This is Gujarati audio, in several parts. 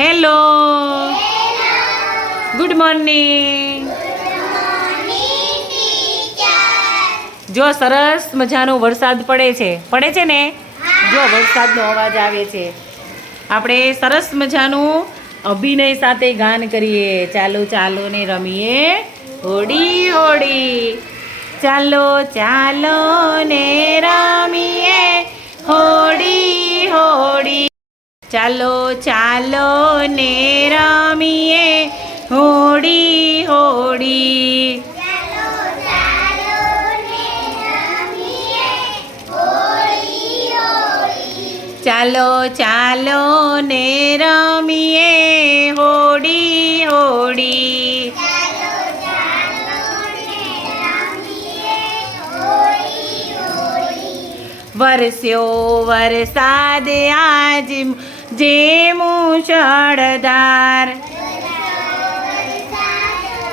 હેલો ગુડ મોર્નિંગ જો સરસ મજાનો વરસાદ પડે છે. પડે છે ને? જો વરસાદનો અવાજ આવે છે. આપણે સરસ મજાનું અભિનય સાથે ગાન કરીએ. ચાલો ચાલો ને રમીએ. હોડી હોડી ચાલો ચાલો ને રમીએ. હોડી હોડી ચાલો ચાલો ને રમીએ હોડી હોડી ચાલો ચાલો ને રમીએ હોડી હોડી વરસ્યો વરસાદ આજ જે મુશળધાર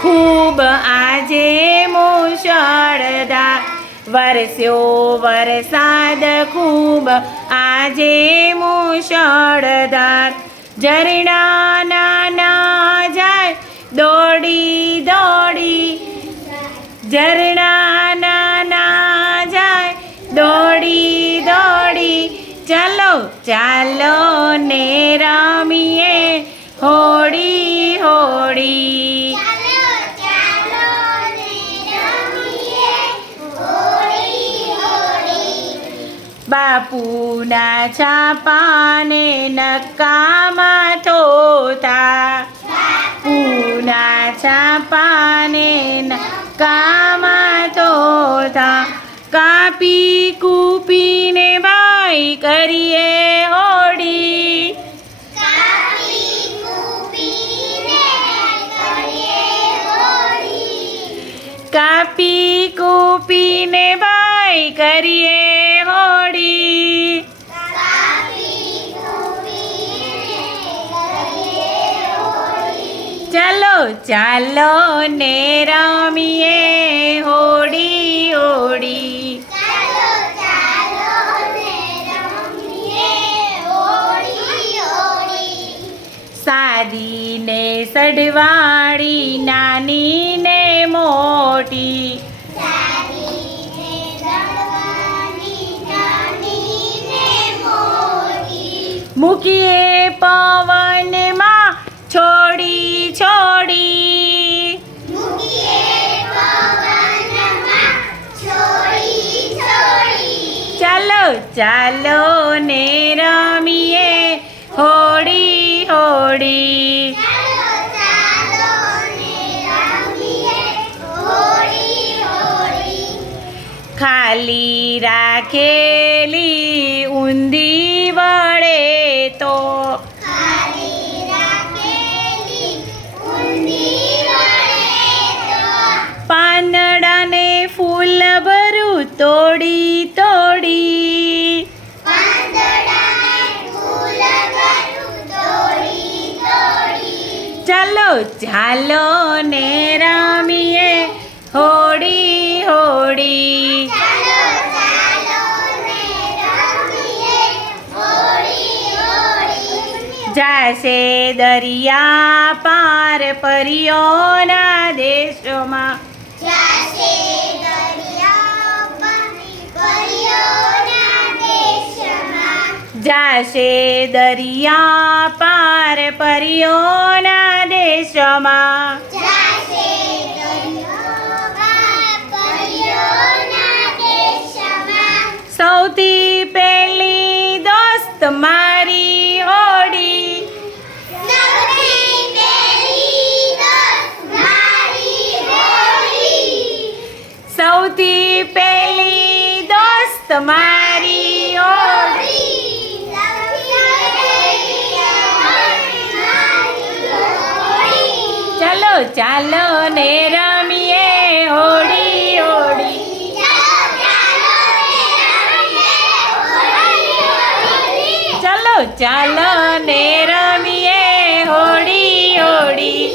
ખૂબ આજે મુશળધાર વરસ્યો વરસાદ ખૂબ આજે મુશળધાર ઝરણા નાના જાય દોડી દોડી. ઝરણા ચાલો ચાલો ને રમીએ હોડી હોડી બાપુના છાપાને નકામાં થોતા ભાઈ કરીએ ઓડી કાપી કૂપીને ભાઈ કરીએ હોડી ચાલો ચાલો ને રમીએ હોડી હોડી ને નાની ને મોટી. મૂકીએ પવનમાં છોડી છોડી. ચાલો ચાલો ને રમીએ ખાલી રાખેલી ઊંધી વળે તો. પાંદડાને ફૂલ ભરું તોડી તોડી. ચાલો ચાલો ને રામીએ હોડી હોડી જાશે દરિયા પાર પરિયોના દેશોમાં. જાશે દરિયા પાર પરિયોના દેશોમાં. સૌથી ચાલો ને રમીએ હોળી હોળી. ચાલો ચાલો ને રમીએ હોળી હોળી.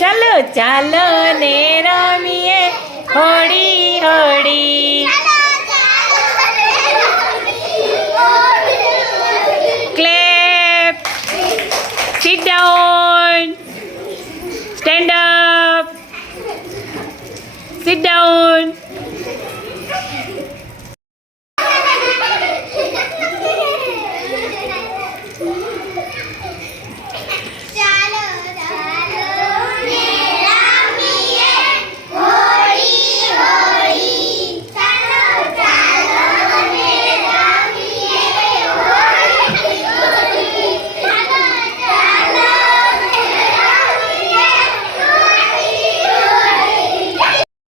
ચાલો ચાલો ને Sit down.